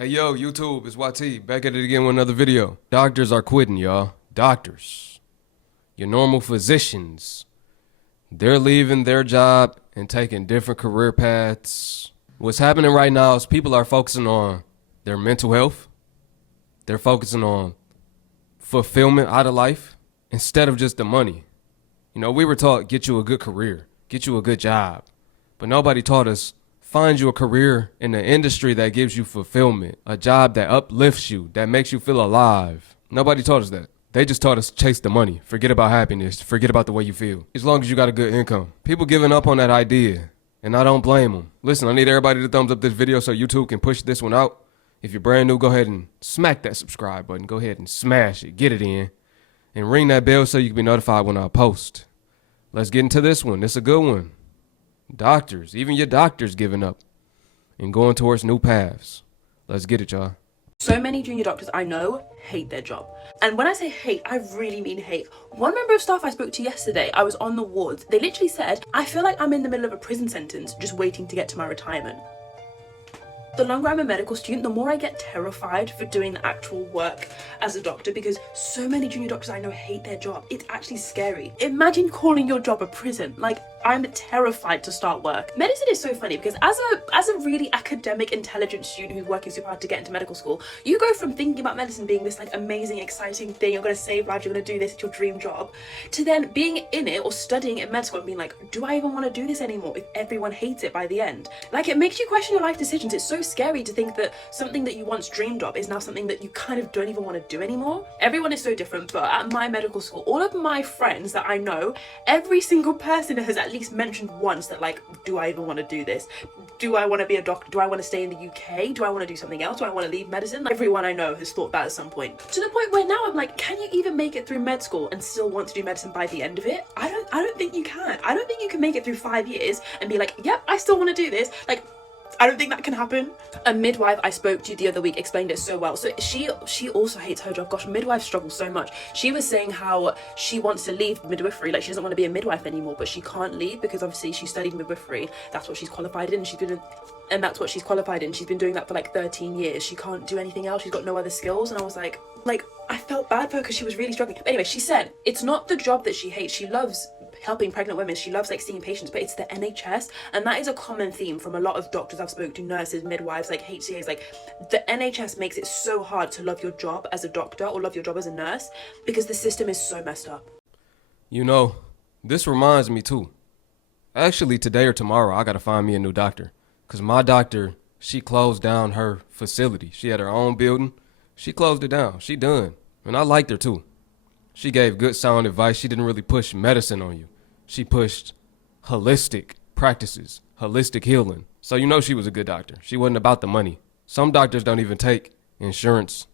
Hey yo, YouTube, it's YT, back at it again with another video. Doctors are quitting, y'all. Doctors. Your normal physicians. They're leaving their job and taking different career paths. What's happening right now is people are focusing on their mental health. They're focusing on fulfillment out of life instead of just the money. You know, we were taught, get you a good career, get you a good job. But nobody taught us, find you a career in an industry that gives you fulfillment, a job that uplifts you, that makes you feel alive. Nobody taught us that. They just taught us chase the money, forget about happiness, forget about the way you feel. As long as you got a good income. People giving up on that idea, and I don't blame them. Listen, I need everybody to thumbs up this video so YouTube can push this one out. If you're brand new, go ahead and smack that subscribe button. Go ahead and smash it, get it in, and ring that bell so you can be notified when I post. Let's get into this one. It's a good one. Doctors, even your doctors giving up and going towards new paths. Let's get it, y'all. So many junior doctors I know hate their job. And when I say hate, I really mean hate. One member of staff I spoke to yesterday, I was on the wards. They literally said, I feel like I'm in the middle of a prison sentence just waiting to get to my retirement. The longer I'm a medical student, the more I get terrified for doing the actual work as a doctor because so many junior doctors I know hate their job. It's actually scary. Imagine calling your job a prison. Like, I'm terrified to start work. Medicine is so funny because as a really academic, intelligent student who's working super hard to get into medical school, you go from thinking about medicine being this like amazing, exciting thing, you're gonna save lives, you're gonna do this, it's your dream job, to then being in it or studying at med school and being like, do I even want to do this anymore if everyone hates it by the end? Like, it makes you question your life decisions. It's so scary to think that something that you once dreamed of is now something that you kind of don't even want to do anymore. Everyone is so different, but at my medical school, all of my friends that I know, every single person has at least mentioned once that, like, do I even want to do this? Do I want to be a doctor? Do I want to stay in the UK? Do I want to do something else? Do I want to leave medicine? Like, everyone I know has thought that at some point. To the point where now I'm like, can you even make it through med school and still want to do medicine by the end of it? I don't think you can. I don't think you can make it through 5 years and be like, yep, I still want to do this. Like, I don't think that can happen. A midwife I spoke to the other week explained it so well. So she also hates her job. Gosh, midwives struggle so much. She was saying how she wants to leave midwifery, like she doesn't want to be a midwife anymore, but she can't leave because obviously she studied midwifery. That's what she's qualified in. That's what she's qualified in. She's been doing that for like 13 years. She can't do anything else. She's got no other skills. And I was like, I felt bad for her because she was really struggling. But anyway, she said it's not the job that she hates. She loves helping pregnant women. She loves like seeing patients, but it's the NHS. And that is a common theme from a lot of doctors I've spoken to, nurses, midwives, like HCAs. Like, the NHS makes it so hard to love your job as a doctor or love your job as a nurse because the system is so messed up. You know, this reminds me too. Actually, today or tomorrow, I gotta find me a new doctor. Because my doctor, she closed down her facility. She had her own building. She closed it down. She done. And I liked her too. She gave good sound advice. She didn't really push medicine on you. She pushed holistic practices, holistic healing. So you know she was a good doctor. She wasn't about the money. Some doctors don't even take insurance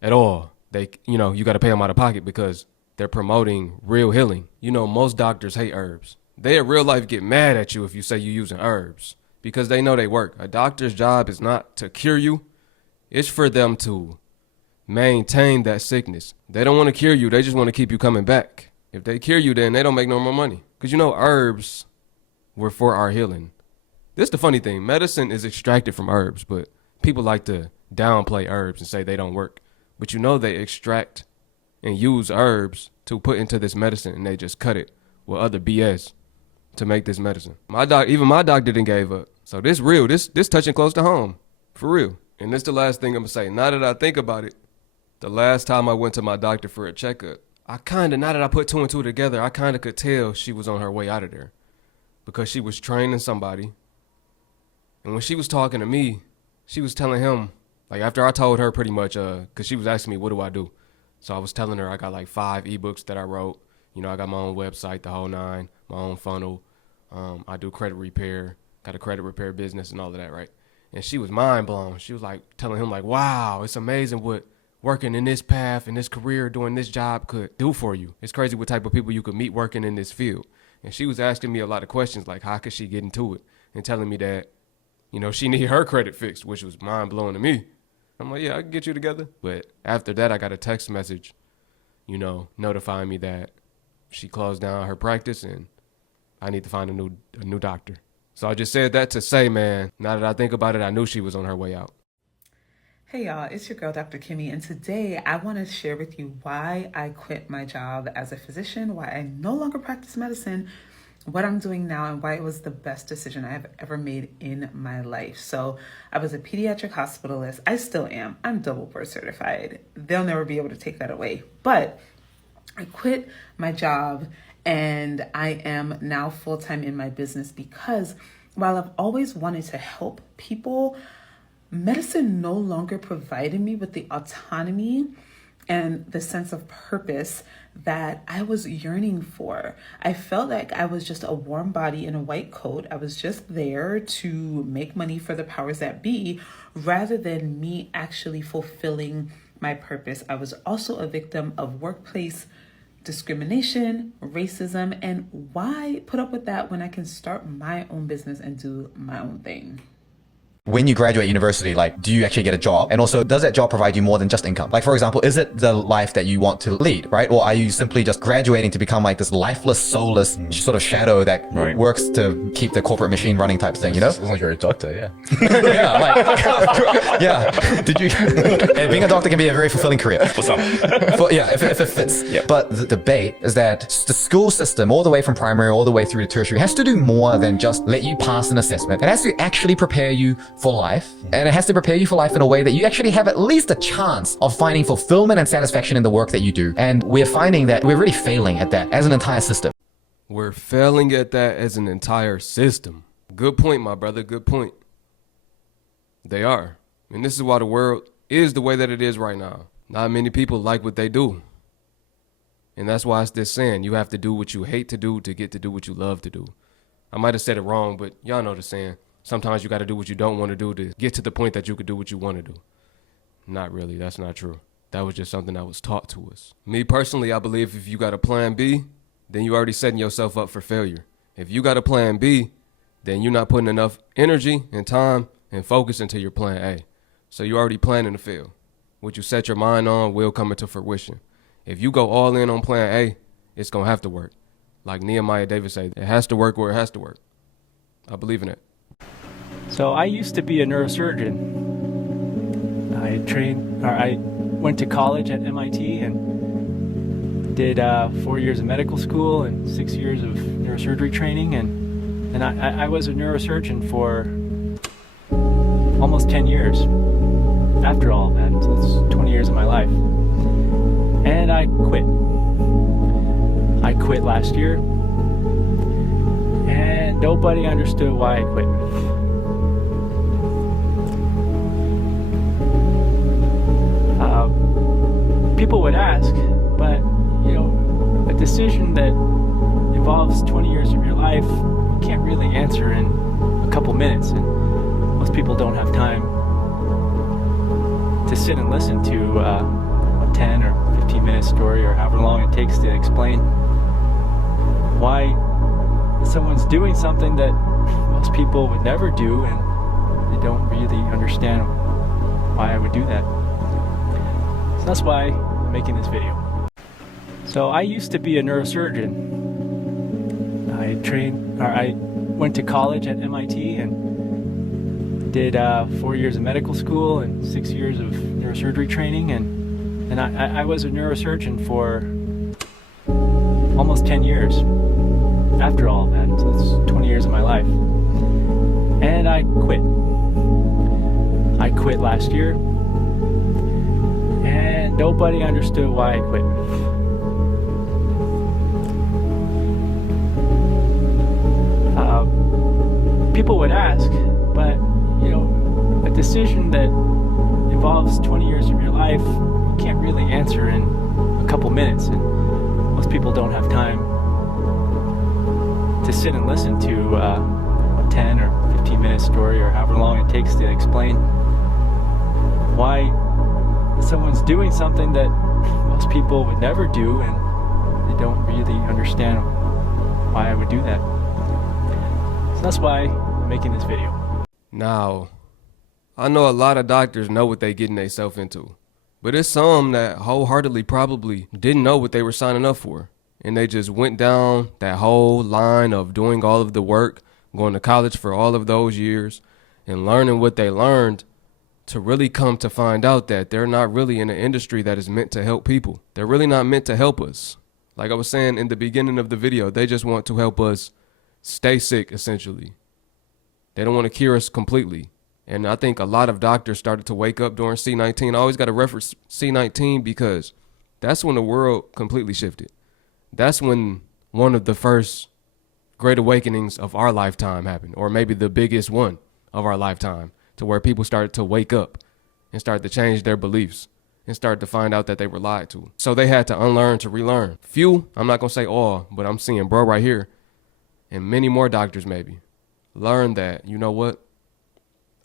at all. You got to pay them out of pocket because they're promoting real healing. You know, most doctors hate herbs. They in real life get mad at you if you say you're using herbs because they know they work. A doctor's job is not to cure you. It's for them to maintain that sickness. They don't want to cure you. They just want to keep you coming back. If they cure you, then they don't make no more money. Because you know, herbs were for our healing. This is the funny thing. Medicine is extracted from herbs, but people like to downplay herbs and say they don't work. But you know, they extract and use herbs to put into this medicine, and they just cut it with other BS to make this medicine. Even my doctor didn't give up. So this real. This touching close to home. For real. And this the last thing I'm going to say. Now that I think about it, the last time I went to my doctor for a checkup, now that I put two and two together, I kind of could tell she was on her way out of there because she was training somebody. And when she was talking to me, she was telling him, like, after I told her pretty much, because she was asking me, what do I do? So I was telling her I got like 5 ebooks that I wrote. You know, I got my own website, the whole nine, my own funnel. I do credit repair, got a credit repair business and all of that, right? And she was mind blown. She was like telling him like, wow, it's amazing what working in this path, in this career, doing this job could do for you. It's crazy what type of people you could meet working in this field. And she was asking me a lot of questions like, how could she get into it? And telling me that, you know, she needed her credit fixed, which was mind blowing to me. I'm like, yeah, I can get you together. But after that, I got a text message, you know, notifying me that she closed down her practice and I need to find a new doctor. So I just said that to say, man, now that I think about it, I knew she was on her way out. Hey y'all, it's your girl, Dr. Kimmy, and today I want to share with you why I quit my job as a physician, why I no longer practice medicine, what I'm doing now, and why it was the best decision I have ever made in my life. So I was a pediatric hospitalist. I still am. I'm double board certified. They'll never be able to take that away. But I quit my job and I am now full-time in my business because while I've always wanted to help people, medicine no longer provided me with the autonomy and the sense of purpose that I was yearning for. I felt like I was just a warm body in a white coat. I was just there to make money for the powers that be, rather than me actually fulfilling my purpose. I was also a victim of workplace discrimination, racism, and why put up with that when I can start my own business and do my own thing? When you graduate university, like, do you actually get a job? And also, does that job provide you more than just income? Like, for example, is it the life that you want to lead, right? Or are you simply just graduating to become like this lifeless, soulless sort of shadow that works to keep the corporate machine running type thing, you know? Sounds like you're a doctor, yeah. Yeah, like, yeah. Did you? And being a doctor can be a very fulfilling career. For some. Yeah, if it fits. Yep. But the debate is that the school system, all the way from primary all the way through to tertiary, has to do more than just let you pass an assessment. It has to actually prepare you for life, and it has to prepare you for life in a way that you actually have at least a chance of finding fulfillment and satisfaction in the work that you do. And we're finding that we're really failing at that as an entire system. We're failing at that as an entire system. Good point, my brother. Good point. They are. And this is why the world is the way that it is right now. Not many people like what they do. And that's why it's this saying, you have to do what you hate to do to get to do what you love to do. I might have said it wrong, but y'all know the saying. Sometimes you got to do what you don't want to do to get to the point that you could do what you want to do. Not really. That's not true. That was just something that was taught to us. Me personally, I believe if you got a plan B, then you're already setting yourself up for failure. If you got a plan B, then you're not putting enough energy and time and focus into your plan A. So you're already planning to fail. What you set your mind on will come into fruition. If you go all in on plan A, it's going to have to work. Like Nehemiah David said, it has to work where it has to work. I believe in it. So I used to be a neurosurgeon. I went to college at MIT and did 4 years of medical school and 6 years of neurosurgery training, and I was a neurosurgeon for almost 10 years after all of that. So that's 20 years of my life. And I quit. I quit last year, and nobody understood why I quit. People would ask, but a decision that involves 20 years of your life, you can't really answer in a couple minutes, and most people don't have time to sit and listen to a 10 or 15-minute story or however long it takes to explain why someone's doing something that most people would never do, and they don't really understand why I would do that. So that's why I'm making this video. So I used to be a neurosurgeon. I went to college at MIT and did 4 years of medical school and 6 years of neurosurgery training, and I was a neurosurgeon for almost 10 years after all of that. So that's 20 years of my life. And I quit. I quit last year, and nobody understood why I quit. People would ask, but a decision that involves 20 years of your life, you can't really answer in a couple minutes, and most people don't have time to sit and listen to a 10 or 15-minute story or however long it takes to explain why someone's doing something that most people would never do, and they don't really understand why I would do that. So that's why I'm making this video. Now, I know a lot of doctors know what they getting themselves into, but it's some that wholeheartedly probably didn't know what they were signing up for, and they just went down that whole line of doing all of the work, going to college for all of those years, and learning what they learned, to really come to find out that they're not really in an industry that is meant to help people. They're really not meant to help us. Like I was saying in the beginning of the video, they just want to help us stay sick, essentially. They don't want to cure us completely. And I think a lot of doctors started to wake up during C-19. I always got to reference C-19 because that's when the world completely shifted. That's when one of the first great awakenings of our lifetime happened, or maybe the biggest one of our lifetime, to where people started to wake up and start to change their beliefs and start to find out that they were lied to. So they had to unlearn to relearn. Few, I'm not going to say all, but I'm seeing bro right here, and many more doctors maybe, learn that, you know what?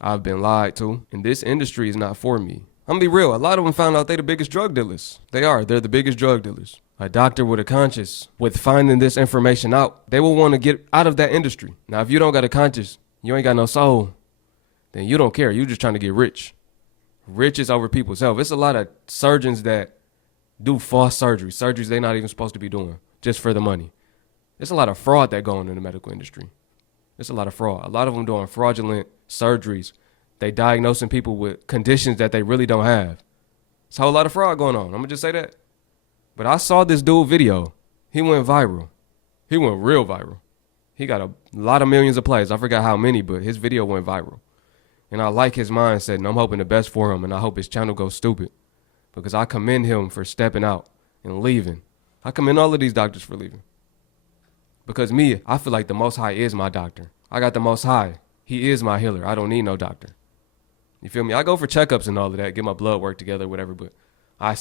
I've been lied to, and this industry is not for me. I'm gonna be real, a lot of them found out they the biggest drug dealers. They're the biggest drug dealers. A doctor with a conscience, with finding this information out, they will want to get out of that industry. Now, if you don't got a conscience, you ain't got no soul, then you don't care. You just trying to get rich. Rich is over people's health. It's a lot of surgeons that do false surgeries they not even supposed to be doing just for the money. There's a lot of fraud that go on in the medical industry. There's a lot of fraud. A lot of them doing fraudulent surgeries. They diagnosing people with conditions that they really don't have. There's a whole lot of fraud going on. I'm going to just say that. But I saw this dude video. He went viral. He went real viral. He got a lot of millions of plays. I forgot how many, but his video went viral. And I like his mindset, and I'm hoping the best for him, and I hope his channel goes stupid, because I commend him for stepping out and leaving. I commend all of these doctors for leaving. Because me, I feel like the Most High is my doctor. I got the Most High. He is my healer. I don't need no doctor. You feel me? I go for checkups and all of that, get my blood work together, whatever, but I use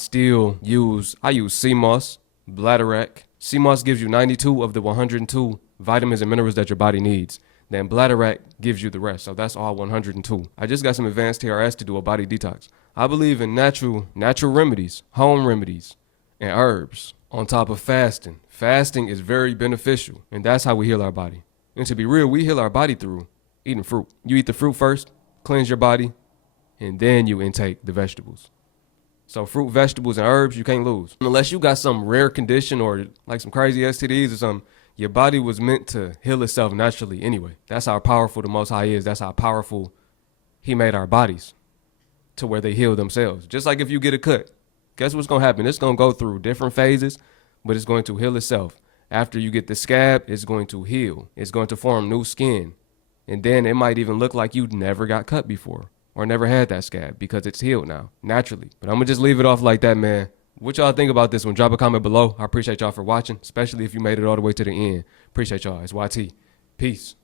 CMOS, Bladderwrack. CMOS gives you 92 of the 102 vitamins and minerals that your body needs. Then Bladderwrack gives you the rest, so that's all 102. I just got some advanced TRS to do a body detox. I believe in natural remedies, home remedies, and herbs on top of fasting. Fasting is very beneficial, and that's how we heal our body. And to be real, we heal our body through eating fruit. You eat the fruit first, cleanse your body, and then you intake the vegetables. So fruit, vegetables, and herbs, you can't lose. Unless you got some rare condition or like some crazy STDs or something, your body was meant to heal itself naturally anyway. That's how powerful the Most High is. That's how powerful He made our bodies to where they heal themselves. Just like if you get a cut, guess what's going to happen? It's going to go through different phases, but it's going to heal itself. After you get the scab, it's going to heal. It's going to form new skin. And then it might even look like you never got cut before or never had that scab because it's healed now, naturally. But I'm going to just leave it off like that, man. What y'all think about this one? Drop a comment below. I appreciate y'all for watching, especially if you made it all the way to the end. Appreciate y'all. It's YT. Peace.